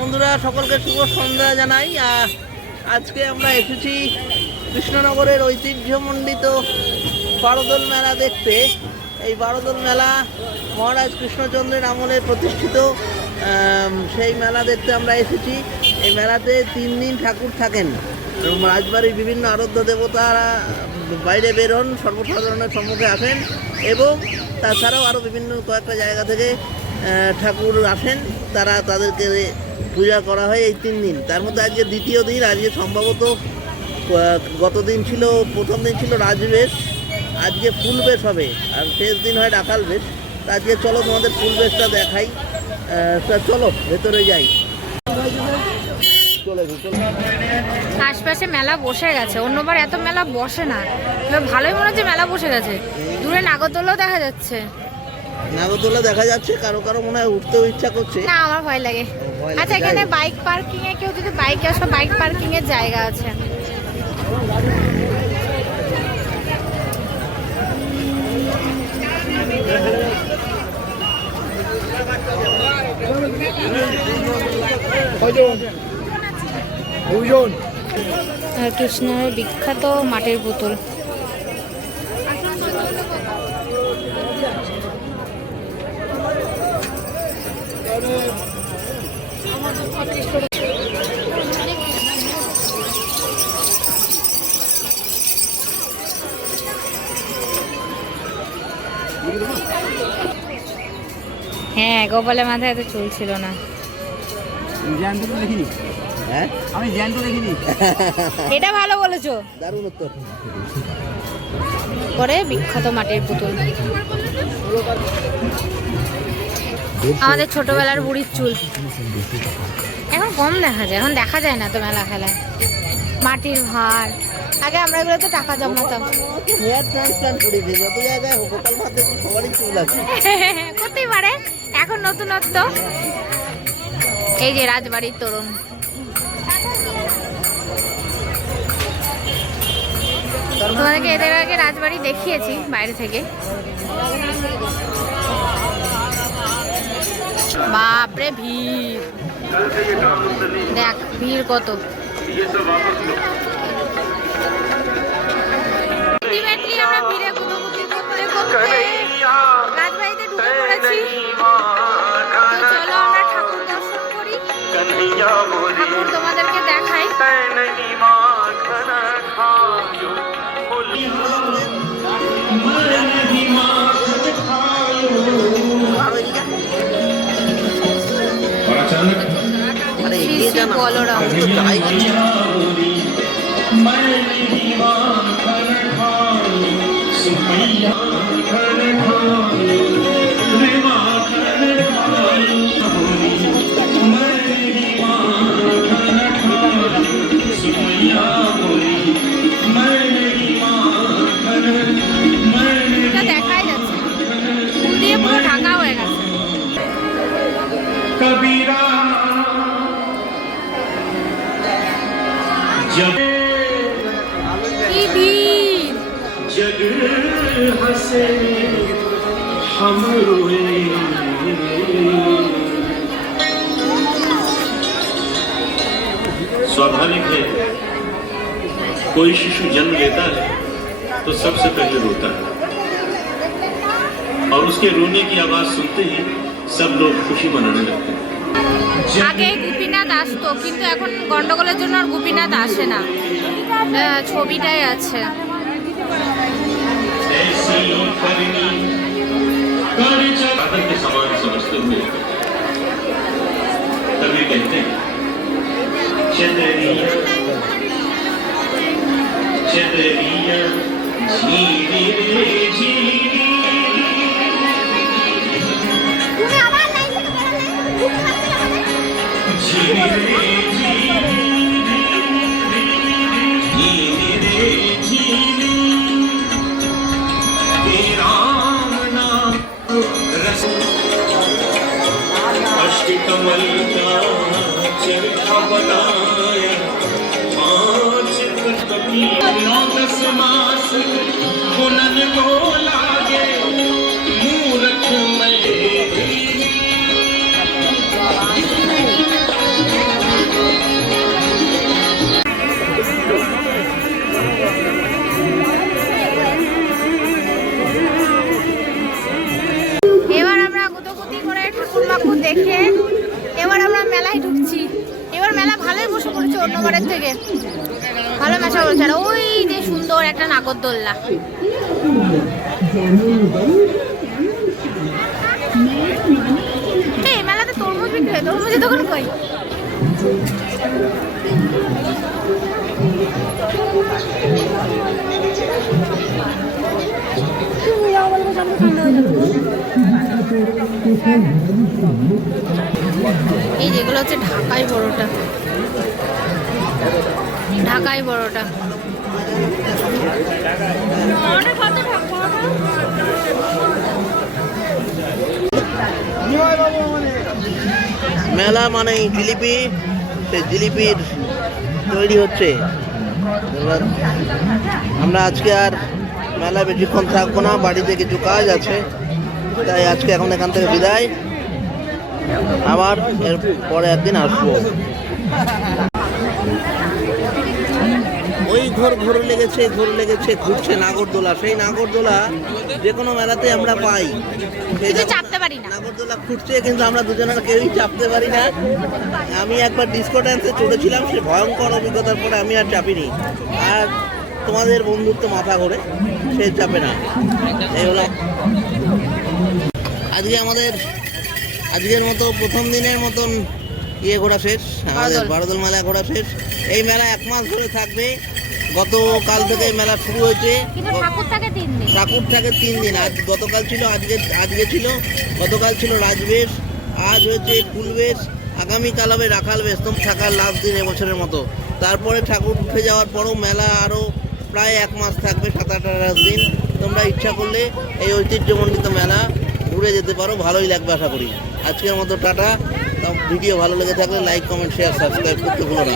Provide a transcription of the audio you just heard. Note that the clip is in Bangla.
বন্ধুরা সকলকে শুভ সন্ধ্যা জানাই। আজকে আমরা এসেছি কৃষ্ণনগরের ঐতিহ্যমণ্ডিত বারোদোল মেলা দেখতে। এই বারোদোল মেলা মহারাজ কৃষ্ণচন্দ্রের আমলে প্রতিষ্ঠিত। সেই মেলা দেখতে আমরা এসেছি। এই মেলাতে 3 দিন ঠাকুর থাকেন। রাজবাড়ির বিভিন্ন আরাধ্য দেবতারা বাইরে বেরোন, সর্বসাধারণের সম্মুখে আসেন এবং তাছাড়াও আরও বিভিন্ন কয়েকটা জায়গা থেকে ঠাকুর আসেন, তাদেরকে পূজা করা হয় এই 3 দিন। তার মধ্যে আজকে দ্বিতীয় দিন। আজকে সম্ভবত গতদিন ছিল, প্রথম দিন ছিল রাজবেশ, আজকে ফুল বেশ হবে, আর শেষ দিন হয় রাখাল বেশ। তা আজকে চলো তোমাদের ফুল বেশটা দেখাই। চলো ভেতরে যাই। আশপাশে মেলা বসে গেছে, অন্যবার এত মেলা বসে না, ভালোই মনে হচ্ছে মেলা বসে গেছে। দূরে নাগরদোলাও দেখা যাচ্ছে। নাগরদোলা দেখা যাচ্ছে, কারো কারো মনে হয় উঠতেও ইচ্ছা করছে। না, আমার ভয় লাগে। আচ্ছা, এখানে বাইক পার্কিং এ কেউ যদি বাইকে আসে, বাইক পার্কিং এর জায়গা আছে। কৃষ্ণের বিখ্যাত মাটির পুতুল। হ্যাঁ, গোপালের মাথায় এত চুল ছিল না। আমি জ্যান্ত দেখিনি। এটা ভালো বলেছো, দারুণ উত্তর। পরে বিখ্যাত মাটির পুতুল। আমাদের ছোটবেলার বুড়ির চুল এখন কম দেখা যায়, এখন দেখা যায় না তো মেলা খেলায়। মাটির ভার, আগে আমরা এগুলো তো টাকা জমাতাম। হেয়ার ট্রান্সপ্লান্ট করে দিই, যত জায়গায় গোপাল ভাত দেখি সবারই চুল আছে। করতেই পারে, এখন নতুনত্ব। এই যে রাজবাড়ির তোরণ, তোমাদেরকে এদের আগে রাজবাড়ি দেখিয়েছি বাইরে থেকে। বাপরে ভিড়, দেখ ভিড় কত। আমরা ভিড়ে কুতোকুতি করতে করতে রাজবাড়িতে ঢুকে পড়েছি। চলো আমরা ঠাকুর দর্শন করি, ঠাকুর তোমাদেরকে দেখাই। বলরাম দেখাই যাচ্ছে, ফুল দিয়ে পুরো ঢাকা হয়ে গেছে। कबीरा जब जग हंसे हम रोए। स्वाभाविक है, कोई शिशु जन्म लेता है तो सबसे पहले रोता है, और उसके रोने की आवाज सुनते ही सब लोग खुशी मनाने लगते हैं। আগে গোপীনাথ আসতো, কিন্তু এখন গন্ডগোলের জন্য আর গোপীনাথ আসে না, ছবিটাই আছে। के समान समझते हुए तभी कहते हैं चंद्रिया चंद्रिया झीली रे झीली कमल का चरखा बनाया 5 मास बुनन को लागे मूरख में মেশো করেছে অন্যবারের থেকে, ভালো মেশো করেছে। আর ওই যে সুন্দর একটা নাগরদোল্লা, এই মেলাতে তরমুজ বিক্রি হয়, তরমুজের দোকান কই? এই যেগুলো হচ্ছে ঢাকাই বড়টা, ঢাকাই বড়টা। মেলা মানে জিলিপি, সেই জিলিপির তৈরি হচ্ছে। এবার আমরা আজকে আর মেলা বেশিক্ষণ থাকবো না, বাড়িতে কিছু কাজ আছে, তাই আজকে এখন এখান থেকে বিদায়, আবার এর পরে একদিন আসবো। ওই ঘোর লেগেছে ঘুরছে নাগরদোলা। সেই নাগরদোলা যে কোনো মেলাতে আমরা পাই, কিন্তু চাপতে পারি না। নাগরদোলা ঘুরছে কিন্তু আমরা দুজনের কেউই চাপতে পারি না। আমি একবার ডিস্কো ড্যান্সে চড়েছিলাম, সে ভয়ঙ্কর অভিজ্ঞতার পরে আমি আর চাপিনি। আর তোমাদের বন্ধুত্ব মাথা ঘোরে, সে চাপে না। এই হলো আজকে আমাদের, আজকের মতো প্রথম দিনের মতন ঘোরা শেষ, আমাদের বারোদল মেলা ঘোরা শেষ। এই মেলা 1 মাস ধরে থাকবে। গতকাল থেকে মেলা শুরু হয়েছে, ঠাকুর থাকে 3 দিন। আজ গতকাল ছিল, আজকে ছিল, গতকাল ছিল রাজবেশ, আজ হয়েছে ফুলবেশ, আগামীকাল হবে রাখাল বেশ। তোম থাকার লাস্ট দিন এবছরের মতো। তারপরে ঠাকুর উঠে যাওয়ার পরও মেলা আরও প্রায় 1 মাস থাকবে, 7-8 দিন। তোমরা ইচ্ছা করলে এই ঐতিহ্যমণ্ডিত মেলা ঘুরে যেতে পারো, ভালোই লাগবে আশা করি। আজকের মতো টাটা। ভিডিও ভালো লেগে থাকলে লাইক, কমেন্ট, শেয়ার, সাবস্ক্রাইব করতে ভুলো না।